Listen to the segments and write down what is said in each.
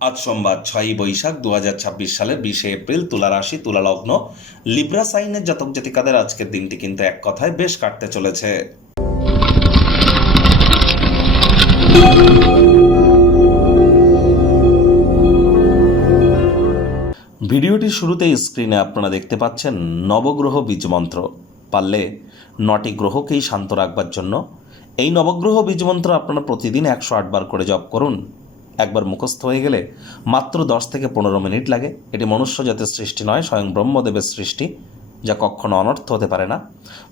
আজ সোমবার 6ই বৈশাখ 2026 সালের 20শে এপ্রিল, তুলা রাশি, তুলা লগ্ন, লিব্রা সাইনের জাতক জাতিকাদের আজকের দিনটি কিন্তু এক কথায় বেশ কাটতে চলেছে। ভিডিওটির শুরুতেই স্ক্রিনে আপনারা দেখতে পাচ্ছেন নবগ্রহ বীজমন্ত্র। পারলে 9টি গ্রহকেই শান্ত রাখবার জন্য এই নবগ্রহ বীজমন্ত্র আপনারা প্রতিদিন 108 বার করে জপ করুন। একবার মুখস্থ হয়ে গেলে মাত্র 10 থেকে 15 মিনিট লাগে। এটি মনুষ্য জাতের সৃষ্টি নয়, স্বয়ং ব্রহ্মদেবের সৃষ্টি, যা কখনো অনর্থ হতে পারে না।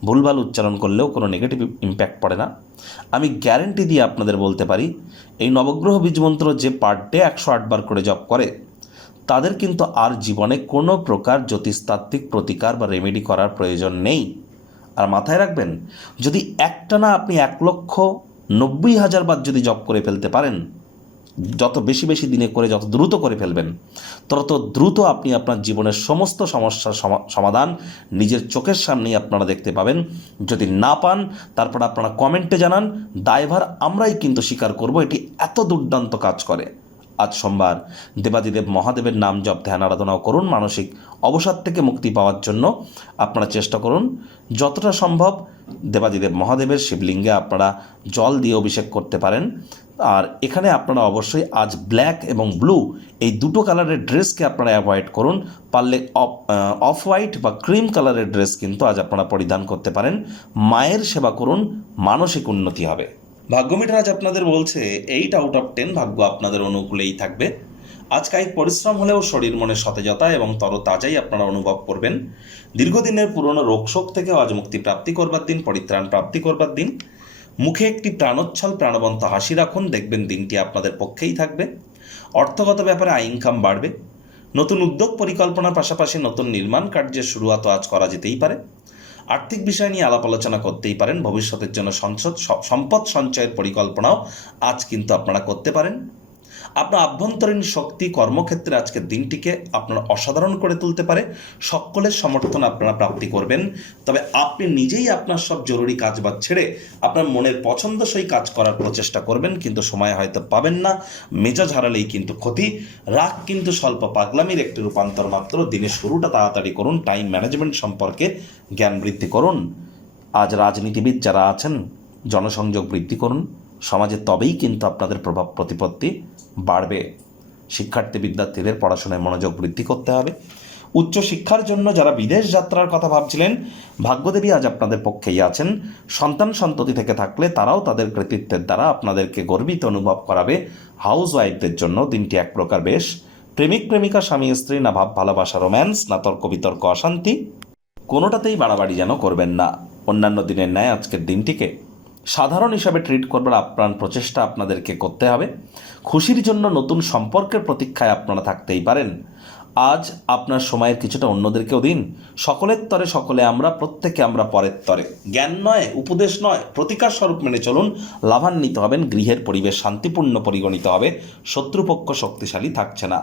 ভুলভাল উচ্চারণ করলেও কোনো নেগেটিভ ইম্প্যাক্ট পড়ে না। আমি গ্যারেন্টি দিয়ে আপনাদের বলতে পারি, এই নবগ্রহ বীজমন্ত্র যে পার ডে 108 বার করে জপ করে তাদের কিন্তু আর জীবনে কোনো প্রকার জ্যোতিষতাত্ত্বিক প্রতিকার বা রেমেডি করার প্রয়োজন নেই। আর মাথায় রাখবেন, যদি একটানা আপনি 1,90,000 বার যদি জপ করে ফেলতে পারেন, যত বেশি বেশি দিনে করে যত দ্রুত করে ফেলবেন, তত দ্রুত আপনি আপনার জীবনের সমস্ত সমস্যার সমাধান নিজের চোখের সামনেই আপনারা দেখতে পাবেন। যদি না পান, তারপর আপনারা কমেন্টে জানান, দায়ভার আমরাই কিন্তু স্বীকার করব। এটি এত দুর্দান্ত কাজ করে। আজ সোমবার দেবাদিদেব মহাদেবের নাম জপ ধ্যান আরাধনাও করুন। মানসিক অবসাদ থেকে মুক্তি পাওয়ার জন্য আপনারা চেষ্টা করুন যতটা সম্ভব দেবাদিদেব মহাদেবের শিবলিঙ্গে আপনারা জল দিয়ে অভিষেক করতে পারেন। আর এখানে আপনারা অবশ্যই আজ ব্ল্যাক এবং ব্লু এই দুটো কালারের ড্রেসকে আপনারা অ্যাভয়েড করুন। পারলে অফ হোয়াইট বা ক্রিম কালারের ড্রেস কিন্তু আজ আপনারা পরিধান করতে পারেন। মায়ের সেবা করুন, মানসিক উন্নতি হবে। ভাগ্যমিটার আজ আপনাদের বলছে 8 আউট অফ 10 ভাগ্য আপনাদের অনুকূলেই থাকবে। আজ কায়িক পরিশ্রম হলেও শরীর মনে সতেজতা এবং তরতাজাই আপনারা অনুভব করবেন। দীর্ঘদিনের পুরনো রোগশোক থেকেও আজ মুক্তি প্রাপ্তি করবার দিন, পরিত্রাণ প্রাপ্তি করবার দিন। মুখে একটি প্রাণোচ্ছল প্রাণবন্ত হাসি রাখুন, দেখবেন দিনটি আপনাদের পক্ষেই থাকবে। অর্থগত ব্যাপারে আয় ইনকাম বাড়বে। নতুন উদ্যোগ পরিকল্পনার পাশাপাশি নতুন নির্মাণ কার্যের শুরুয়াতও আজ করা যেতেই পারে। আর্থিক বিষয় নিয়ে আলাপ আলোচনা করতেই পারেন। ভবিষ্যতের জন্য সম্পদ সঞ্চয়ের পরিকল্পনাও আজ কিন্তু আপনারা করতে পারেন। আপনার আভ্যন্তরীণ শক্তি কর্মক্ষেত্রে আজকের দিনটিকে আপনারা অসাধারণ করে তুলতে পারে। সকলের সমর্থন আপনারা প্রাপ্তি করবেন। তবে আপনি নিজেই আপনার সব জরুরি কাজবাজ ছেড়ে আপনার মনের পছন্দসই কাজ করার প্রচেষ্টা করবেন, কিন্তু সময় হয়তো পাবেন না। মেজাজ হারালেই কিন্তু ক্ষতি। রাগ কিন্তু স্বল্প পাগলামির একটি রূপান্তর মাত্র। দিনের শুরুটা তাড়াতাড়ি করুন। টাইম ম্যানেজমেন্ট সম্পর্কে জ্ঞান বৃদ্ধি করুন। আজ রাজনীতিবিদ যারা আছেন, জনসংযোগ বৃদ্ধি করুন। সমাজে তবেই কিন্তু আপনাদের প্রভাব প্রতিপত্তি বাড়বে। শিক্ষার্থী বিদ্যার্থীদের পড়াশোনায় মনোযোগ বৃদ্ধি করতে হবে। উচ্চশিক্ষার জন্য যারা বিদেশ যাত্রার কথা ভাবছিলেন, ভাগ্যদেবী আজ আপনাদের পক্ষেই আছেন। সন্তান সন্ততি থেকে থাকলে তারাও তাদের কৃতিত্বের দ্বারা আপনাদেরকে গর্বিত অনুভব করাবে। হাউস ওয়াইফদের জন্য দিনটি এক প্রকার বেশ। প্রেমিক প্রেমিকা, স্বামী স্ত্রী, না ভাব ভালোবাসা রোম্যান্স, না তর্ক বিতর্ক অশান্তি, কোনোটাতেই বাড়াবাড়ি যেন করবেন না। অন্যান্য দিনের ন্যায় আজকের দিনটিকে সাধারণ হিসাবে ট্রিট করবার আপ্রাণ প্রচেষ্টা আপনাদেরকে করতে হবে। খুশির জন্য নতুন সম্পর্কের প্রতীক্ষায় আপনারা থাকতেই পারেন। আজ আপনার সময়ের কিছুটা অন্যদেরকেও দিন। সকলের তরে সকলে আমরা, প্রত্যেকে আমরা পরের তরে। জ্ঞান নয়, উপদেশ নয়, প্রতিকার স্বরূপ মেনে চলুন। লাভান্বিত হবেন। গৃহের পরিবেশ শান্তিপূর্ণ পরিগণিত হবে। শত্রুপক্ষ শক্তিশালী থাকছে না।